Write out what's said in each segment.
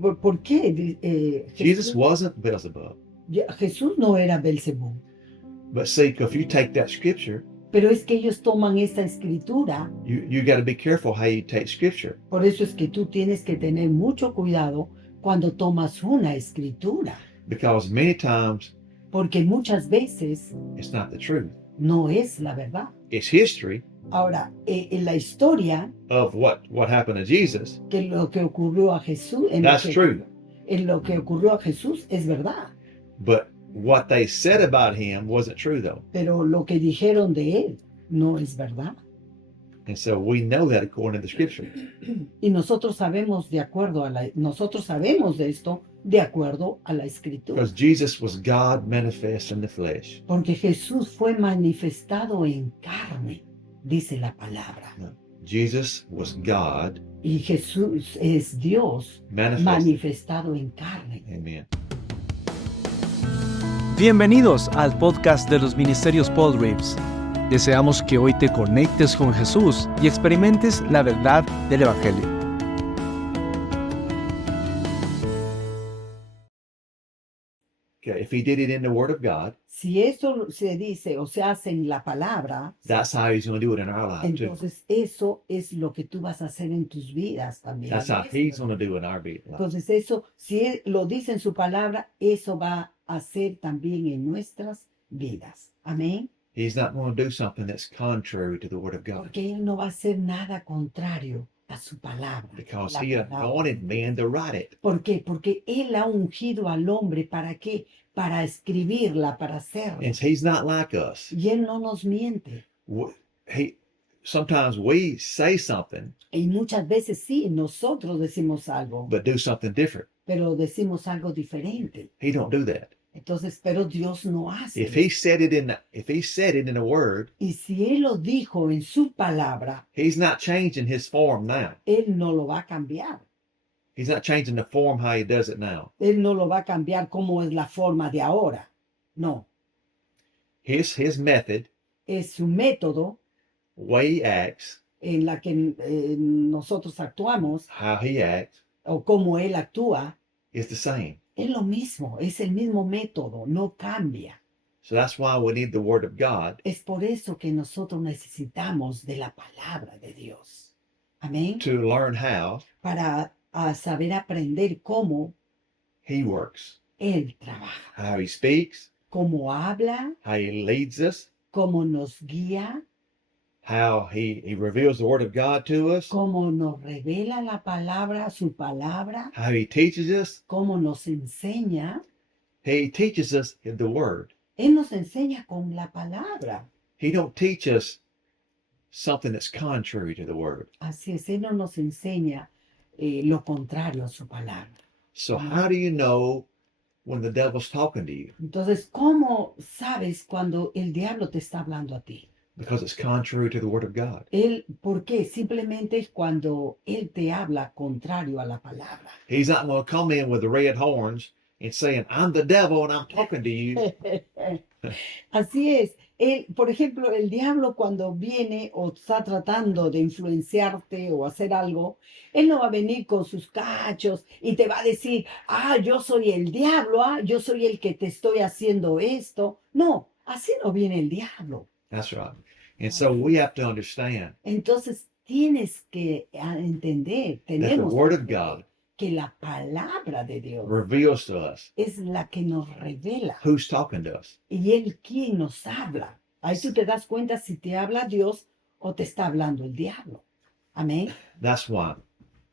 ¿Por qué? Jesus wasn't Beelzebub. Jesús no era Belcebú. But see, if you take that scripture, Pero es que ellos toman esta escritura. you got to be careful how you take scripture. Por eso es que tú tienes que tener mucho cuidado cuando tomas una escritura. Because many times Porque muchas veces it's not the truth. no es la verdad. It's history Ahora, en la historia of what happened to Jesus. que lo que ocurrió a Jesús, That's true. en lo que ocurrió a Jesús es verdad. But what they said about him wasn't true, though. Pero lo que dijeron de él no es verdad. And so we know that according to the scripture. Y nosotros sabemos nosotros sabemos de esto de acuerdo a la escritura. Because Jesus was God manifest in the flesh. Porque Jesús fue manifestado en carne, dice la palabra. Jesus was God. Y Jesús es Dios manifestado en carne. Amen. Bienvenidos al podcast de los Ministerios Paul Reeves. Deseamos que hoy te conectes con Jesús y experimentes la verdad del Evangelio. Okay, if he did it in the Word of God, si eso se dice o se hace en la palabra, that's how he's going to do it in our lives too. Entonces eso es lo que tú vas a hacer en tus vidas también. That's how he's going to do it in our lives. Entonces eso, si él lo dice en su palabra, eso va a hacer también en nuestras vidas. Amén. He's not going to do something that's contrary to the Word of God. Porque él no va a hacer nada contrario a su palabra. Because he anointed men to write it. ¿Por qué? Porque él ha ungido al hombre, ¿para qué? Para escribirla, para hacerla. And he's not like us. Y él no nos miente. Sometimes we say something, Y muchas veces sí, nosotros decimos algo, but do something different. pero decimos algo diferente. He don't do that. Entonces, pero Dios no hace. If he said it in the Word, y si él lo dijo en su palabra, he's not changing his form now. Él no lo va a cambiar. He's not changing the form how he does it now. Él no lo va a cambiar como es la forma de ahora. No. His method, es su método, way he acts, en la que nosotros actuamos, how he acts, o cómo él actúa, is the same. Es lo mismo, es el mismo método, no cambia. So that's why we need the Word of God. Es por eso que nosotros necesitamos de la palabra de Dios. Amén. To learn how para saber aprender cómo he works. Él trabaja. How he speaks. Cómo habla. How he leads us. Cómo nos guía. How he reveals the Word of God to us. Cómo nos revela la palabra, su palabra. How he teaches us. Cómo nos enseña. He teaches us in the Word. Él nos enseña con la palabra. He don't teach us something that's contrary to the Word. Así es, Él no nos enseña lo contrario a su palabra. So how do you know when the devil's talking to you? Entonces, ¿cómo sabes cuando el diablo te está hablando a ti? Because it's contrary to the Word of God. ¿Por qué? Simplemente es cuando él te habla contrario a la palabra. He's not going to come in with the red horns and saying, I'm the devil and I'm talking to you. Así es. Por ejemplo, el diablo cuando viene o está tratando de influenciarte o hacer algo, él no va a venir con sus cachos y te va a decir, yo soy el diablo, yo soy el que te estoy haciendo esto. No, así no viene el diablo. That's right. And so we have to understand. Entonces tienes que entender, tenemos that the Word of God que la palabra de Dios reveals to us es la que nos revela. Who's talking to us. Y Él quien nos habla. Ahí tú te das cuenta si te habla Dios o te está hablando el diablo. Amén. That's why.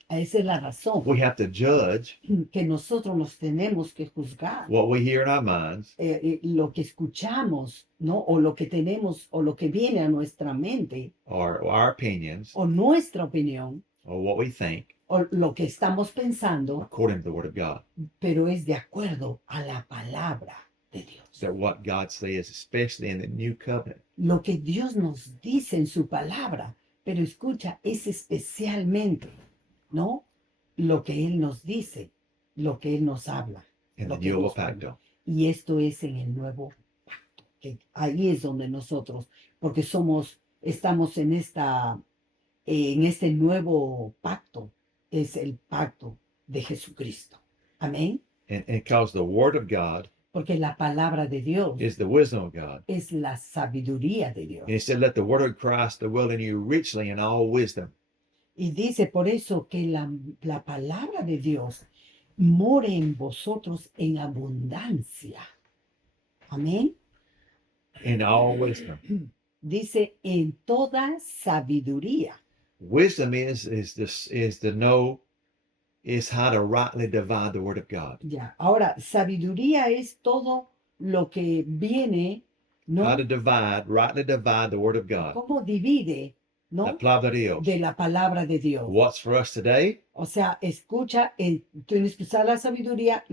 Esa es la razón. We have to judge que nosotros nos tenemos que juzgar. What we hear in our minds. Lo que escuchamos, ¿no? O lo que tenemos, o lo que viene a nuestra mente. Or our opinions. O nuestra opinión. Or what we think. O lo que estamos pensando, according to the Word of God. Pero es de acuerdo a la palabra de Dios. That what God says, especially in the New Covenant. Lo que Dios nos dice en su palabra, pero escucha, es especialmente, ¿no? Lo que Él nos dice, lo que Él nos habla. En el nuevo pacto. Y esto es en el nuevo pacto. Que ahí es donde nosotros, porque estamos en este nuevo pacto. Es el pacto de Jesucristo. Amén. And because the Word of God Porque la palabra de Dios is the wisdom of God. es la sabiduría de Dios. And he said, let the Word of Christ dwell in you richly in all wisdom. Y dice por eso que la palabra de Dios more en vosotros en abundancia. Amén. In all wisdom. Dice en toda sabiduría. Wisdom is how to rightly divide the Word of God. Ya. Ahora, sabiduría es todo lo que viene, ¿no? How to rightly divide the Word of God. Cómo divide, La ¿no? palabra de Dios. De la palabra de Dios. What's for us today? O sea, escucha, tienes que usar la sabiduría,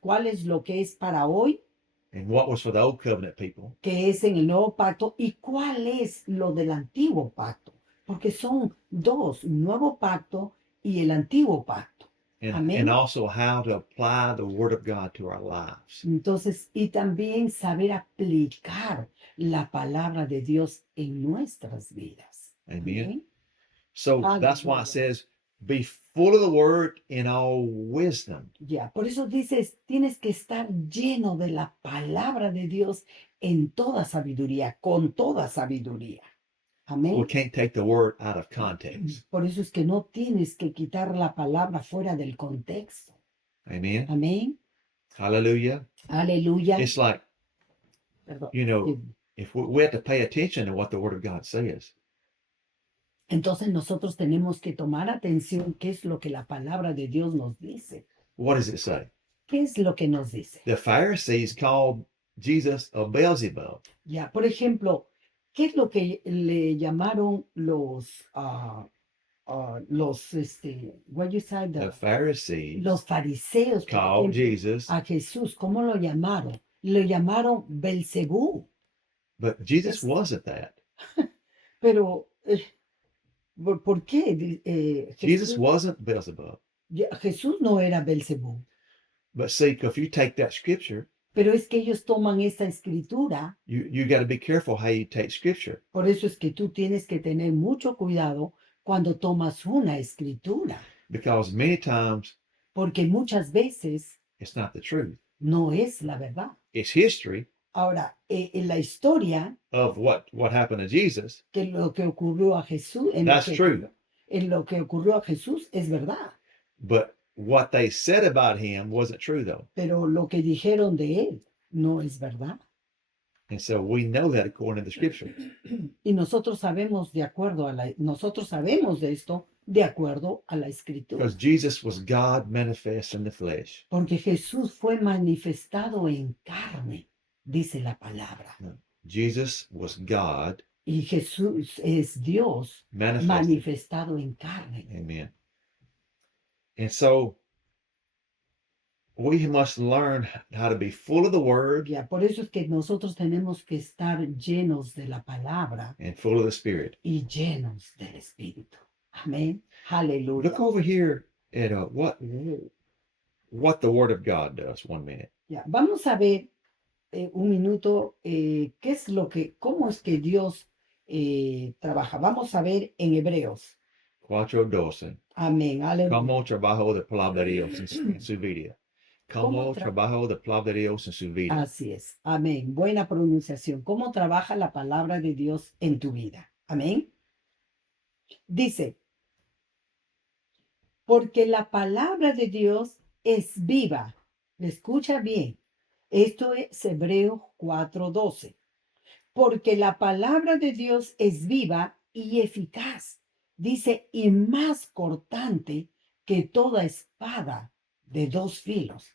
cuál es lo que es para hoy, And what was for the old covenant people? que es en el nuevo pacto, y cuál es lo del antiguo pacto. Porque son dos, un nuevo pacto y el antiguo pacto. Amén. And also how to apply the Word of God to our lives. Entonces, y también saber aplicar la palabra de Dios en nuestras vidas. Amen. Amén. So that's why it says, be full of the Word in all wisdom. Ya, por eso dices, tienes que estar lleno de la palabra de Dios en toda sabiduría, con toda sabiduría. Amén. We can't take the Word out of context. Por eso es que no tienes que quitar la palabra fuera del contexto. Amen. Amén. Hallelujah. Aleluya. It's like, Perdón. you know, if we have to pay attention to what the Word of God says. Entonces nosotros tenemos que tomar atención qué es lo que la palabra de Dios nos dice. What does it say? ¿Qué es lo que nos dice? The Pharisees called Jesus a Beelzebub. Ya, por ejemplo, ¿qué es lo que le llamaron what you say, The Pharisees los fariseos, por called ejemplo, Jesus, a Jesús? ¿Cómo lo llamaron? Lo llamaron Belcebú. but Jesus Es- wasn't that. Pero, ¿por qué? Jesus wasn't Beelzebub. Jesús no era Belcebú. But see, if you take that scripture, Pero es que ellos toman esta escritura. you got to be careful how you take scripture. Por eso es que tú tienes que tener mucho cuidado cuando tomas una escritura. Because many times Porque muchas veces it's not the truth. no es la verdad. It's history Ahora, en la historia, of what happened to Jesus. que lo que ocurrió a Jesús, That's true. en lo que ocurrió a Jesús es verdad. But what they said about him wasn't true though. Pero lo que dijeron de él no es verdad. And so we know that according to the scripture. Y nosotros sabemos nosotros sabemos de esto de acuerdo a la escritura. Because Jesus was God manifest in the flesh. Porque Jesús fue manifestado en carne, dice la palabra. Jesus was God Y Jesús es Dios manifested. manifestado en carne. Amen. And so we must learn how to be full of the word Ya, por eso es que nosotros tenemos que estar llenos de la palabra and full of the spirit. y llenos del Espíritu. Amén. Aleluya. Look over here at what the word of God does. 1 minute. Ya, vamos a ver un minuto cómo es que Dios trabaja. Vamos a ver en Hebreos. 4:12. Amén. Aleluya. Como trabajo de palabra de Dios en su vida. Como ¿Cómo trabajo de palabra de Dios en su vida. Así es. Amén. Buena pronunciación. ¿Cómo trabaja la palabra de Dios en tu vida? Amén. Dice, porque la palabra de Dios es viva. Escucha bien. Esto es Hebreos 4:12. Porque la palabra de Dios es viva y eficaz. Dice, y más cortante que toda espada de 2 filos.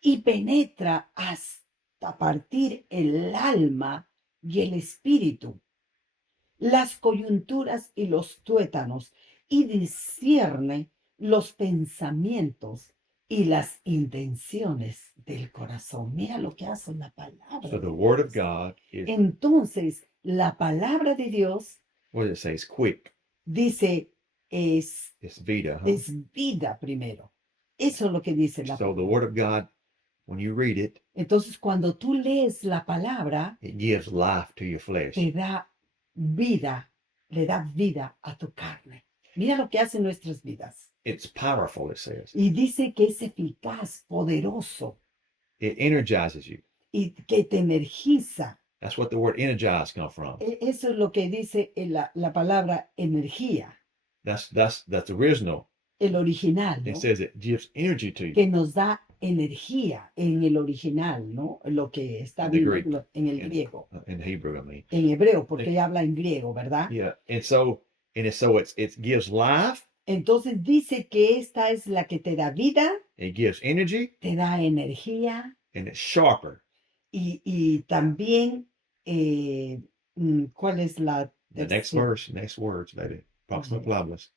Y penetra hasta partir el alma y el espíritu, las coyunturas y los tuétanos, y discierne los pensamientos y las intenciones del corazón. Mira lo que hace la palabra. So de the word of Dios. God is, Entonces, la palabra de Dios what does it say? It's quick. dice es It's vida. Huh? vida primero. Eso es lo que dice la So the palabra. word of God, when you read it, Entonces, cuando tú lees la palabra, it gives life to your flesh. te da vida, le da vida a tu carne. Mira lo que hacen nuestras vidas. it's powerful, it says. Y dice que es eficaz, poderoso It energizes you. y que te energiza. That's what the word energize comes from. Eso es lo que dice la palabra energía, That's the original. el original, ¿no? It says it gives energy to you. Que nos da energía en el original, ¿no? Lo que está In the bien Greek. en el In- griego, In Hebrew, I mean. en hebreo, porque ella habla en griego, ¿verdad? Yeah. And so it gives life, Entonces dice que esta es la que te da vida, it gives energy, te da energía and it's sharper. y también, ¿cuál es la The next tercera? verse, next words, baby. Proxima Okay. palabras.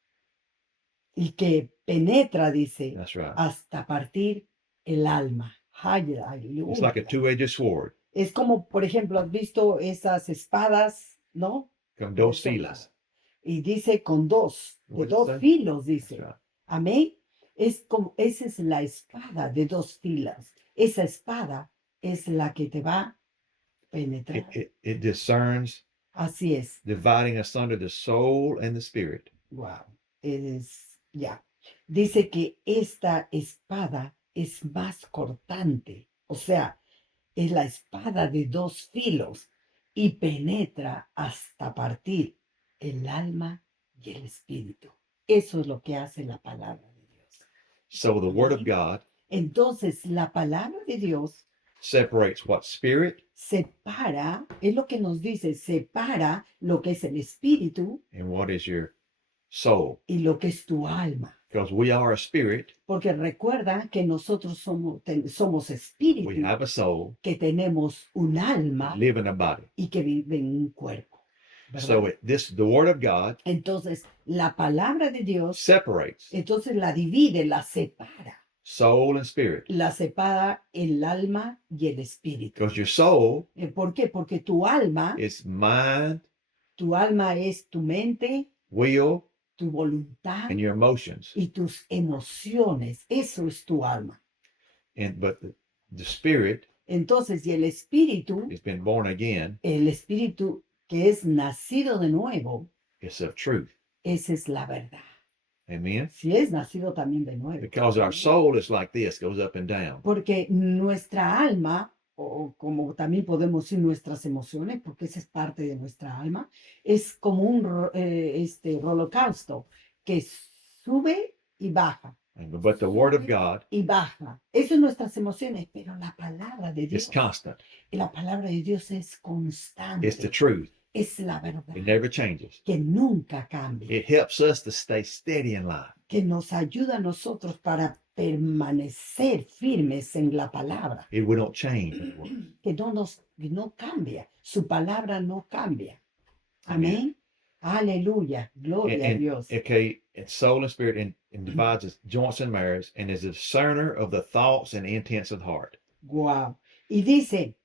Y que penetra, dice, That's right. hasta partir el alma. Ay, It's like a aleluya. two-edged sword. Es como, por ejemplo, has visto esas espadas, ¿no? Come dos Eso. filas. Y dice con dos, de What does it dos say? filos, That's dice. right. Amén. Es como, esa es la espada de dos filas. Esa espada es la que te va a penetrar. It discerns, Así es. dividing asunder the soul and the spirit. Wow. Ya. Dice que esta espada es más cortante. O sea, es la espada de dos filos y penetra hasta partir el alma y el espíritu. Eso es lo que hace la palabra de Dios. So the word of God Entonces, la palabra de Dios separates what spirit separa, es lo que nos dice, separa lo que es el espíritu and what is your soul. y lo que es tu alma. Because we are a spirit, Porque recuerda que nosotros somos we espíritu, have a soul, que tenemos un alma we live in a body. y que vive en un cuerpo. ¿verdad? So the word of God Entonces, la palabra de Dios, separates entonces la divide, la separa. soul and spirit. La separa el alma y el espíritu. Because your soul ¿Por qué? Porque tu alma is mind, es tu mente, will, tu voluntad and your emotions. y tus emociones. Eso es tu alma. But the spirit Entonces, y el espíritu, has been born again. el espíritu que es nacido de nuevo, It's of truth. esa es la verdad. Amen. Si es nacido también de nuevo. Because our soul is like this, goes up and down. Porque nuestra alma, o como también podemos decir nuestras emociones, porque esa es parte de nuestra alma, es como un holocausto que sube y baja. But the word of God Y baja. Eso es nuestras emociones, pero la palabra de is Dios, constant. la palabra de Dios es constante. It's the truth. Es la verdad It never changes. que nunca cambia, It helps us to stay steady in life. que nos ayuda a nosotros para permanecer firmes en la palabra, We don't change. que no cambia, su palabra no cambia. Amén. Aleluya, gloria a Dios. Okay, it's soul and spirit and divides its joints and marrows and is a discerner of the thoughts and intents of the heart. Guau. Y dice,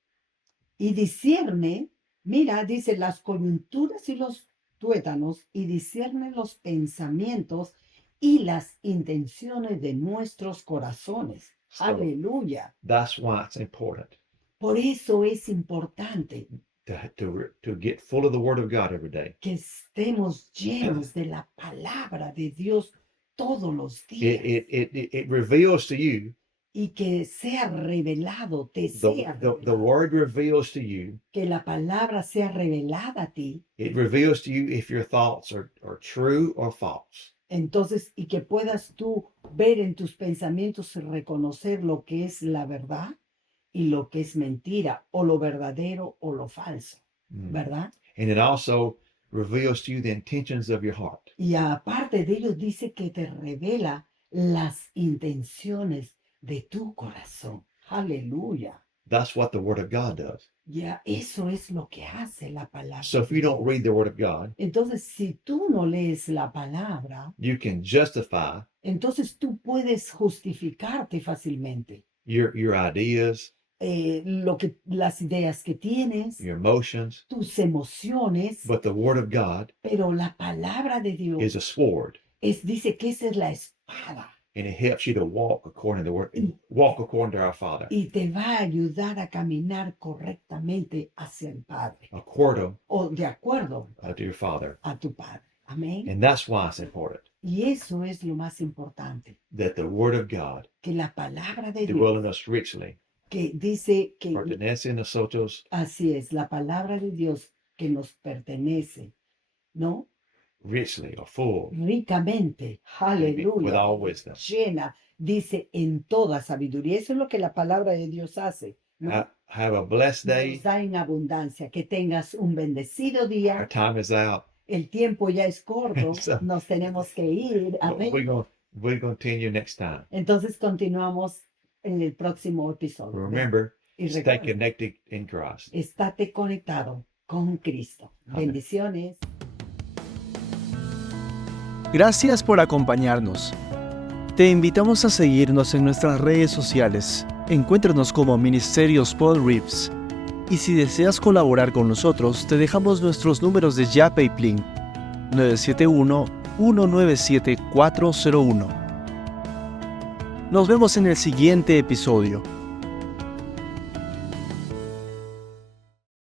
y discierne, mira, dice las coyunturas y los tuétanos, y discierne los pensamientos y las intenciones de nuestros corazones. So Aleluya. that's why it's important Por eso es importante to get full of the word of God every day. que estemos llenos de la palabra de Dios todos los días It reveals to you, y que sea revelado, te sea the revelado, word reveals to you, que la palabra sea revelada a ti, it reveals to you if your thoughts are true or false. entonces, y que puedas tú ver en tus pensamientos y reconocer lo que es la verdad y lo que es mentira, o lo verdadero o lo falso, ¿verdad? And it also reveals to you the intentions of your heart. Y aparte de ello dice que te revela las intenciones de tu corazón. Aleluya. That's what the word of God does. Ya, eso es lo que hace la palabra. So if you don't read the word of God, Entonces, si tú no lees la palabra, you can justify entonces tú puedes justificarte fácilmente. your ideas, Las ideas que tienes, your emotions, tus emociones, but the word of God pero la palabra de Dios is a sword, dice que esa es la espada and it helps you to walk according to the word, walk according to our Father. y te va a ayudar a caminar correctamente hacia el Padre According o de acuerdo to your Father. a tu Padre. Amén. And that's why it's important. Y eso es lo más importante, that the Word of God que la palabra de dwell Dios, in us richly, que dice que pertenece a nosotros así es, la palabra de Dios que nos pertenece, ¿no? richly or full, Ricamente, with aleluya, all wisdom. llena, dice en toda sabiduría. Eso es lo que la palabra de Dios hace, ¿no? Have a blessed Nos day. da en abundancia. Que tengas un bendecido Our día. time is out. El tiempo ya es corto, So- nos tenemos que ir. But Amén. we're going to continue next time. Entonces continuamos en el próximo episodio. Remember, Y stay recuerda, connected in Christ. estate conectado con Cristo. Amén. Bendiciones. Gracias por acompañarnos. Te invitamos a seguirnos en nuestras redes sociales. Encuéntranos como Ministerios Paul Reeves. Y si deseas colaborar con nosotros, te dejamos nuestros números de Yape y Plin: 971-197-401. Nos vemos en el siguiente episodio.